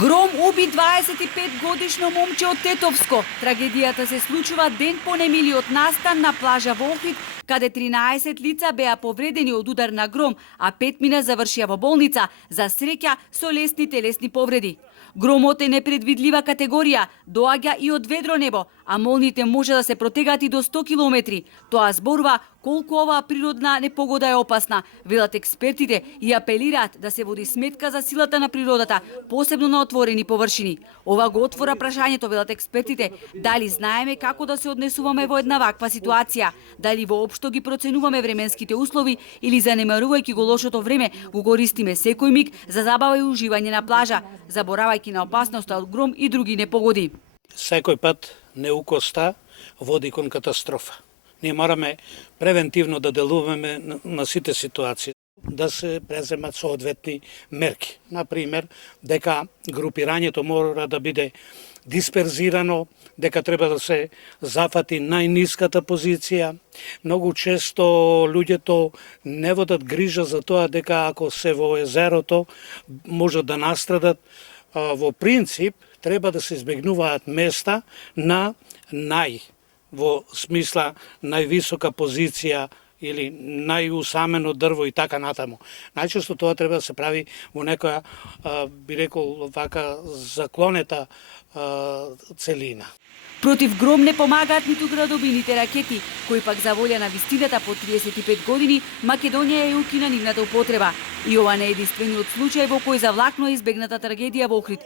Гром уби 25-годишно момче од Тетовско. Трагедијата се случува ден по немилиот настан на плажа во Охрид, каде 13 лица беа повредени од удар на гром, а 5 мина завршија во болница, за среќа со лесни телесни повреди. Громот е непредвидлива категорија, доаѓа и од ведро небо, а молните може да се протегаат и до 100 километри. Тоа зборува колку оваа природна непогода е опасна, велат експертите и апелираат да се води сметка за силата на природата, посебно на отворени површини. Ова го отвора прашањето, велат експертите, дали знаеме како да се однесуваме во една ваква ситуација, дали воопшто ги проценуваме временските услови или занемарувајќи го лошото време, го користиме секој миг за забава и уживање на плажа, заборавајќи на опасноста од гром и други непогоди. Секој пат неукоста води кон катастрофа. Ние мораме превентивно да делуваме на сите ситуации, да се преземат соодветни мерки. Например, дека групирањето мора да биде дисперзирано, дека треба да се зафати најниската позиција. Многу често луѓето не водат грижа за тоа дека ако се во езерото можат да настрадат. Во принцип, треба да се избегнуваат места на во смисла највисока позиција или најусамено дрво и така натаму. Најчесто тоа треба да се прави во некоја, би рекол, вака заклонета целина. Против гром не помагаат ниту градобините ракети, кои пак за волја на вистината по 35 години Македонија е укина нивната употреба. И ова не е единствениот случај во кој завлакно е избегната трагедија во Охрид.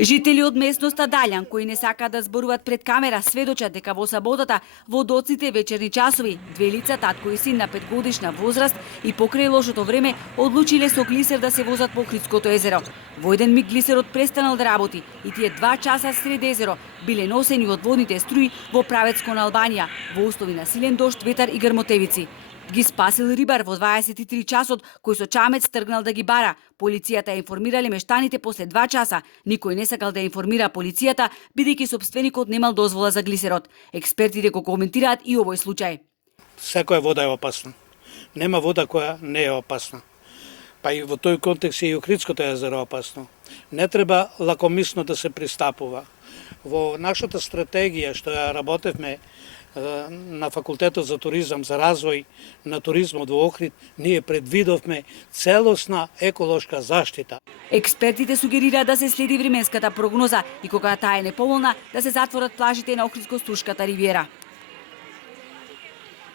Жители од местноста Далјан, кои не сакаат да зборуваат пред камера, сведочат дека во саботата во доцните вечерни часови две лица, татко и син на 5-годишна возраст, и покрај лошото време одлучиле со глисер да се возат по Охридското езеро. Во еден миг глисерот престанал да работи и тие 2 часа сред езеро биле носени од водните струи во правец кон Албанија, во услови на силен дожд, ветар и грмотевици. Ги спасил рибар во 23 часот, кој со чамец тргнал да ги бара. Полицијата информирале мештаните после 2 часа. Никој не сакал да информира полицијата, бидејќи собственикот немал дозвола за глисерот. Експертите го коментираат и овој случај. Секоја вода е опасна. Нема вода која не е опасна. Па и во тој контекст и Охридското езеро опасно. Не треба лакомисно да се пристапува. Во нашата стратегија што ја работевме на Факултетот за туризам за развој на туризмот во Охрид, ние предвидовме целосна еколошка заштита. Експертите сугерираат да се следи временската прогноза и кога таа е неповолна да се затворат плажите на Охридско-Стуршката ривиера.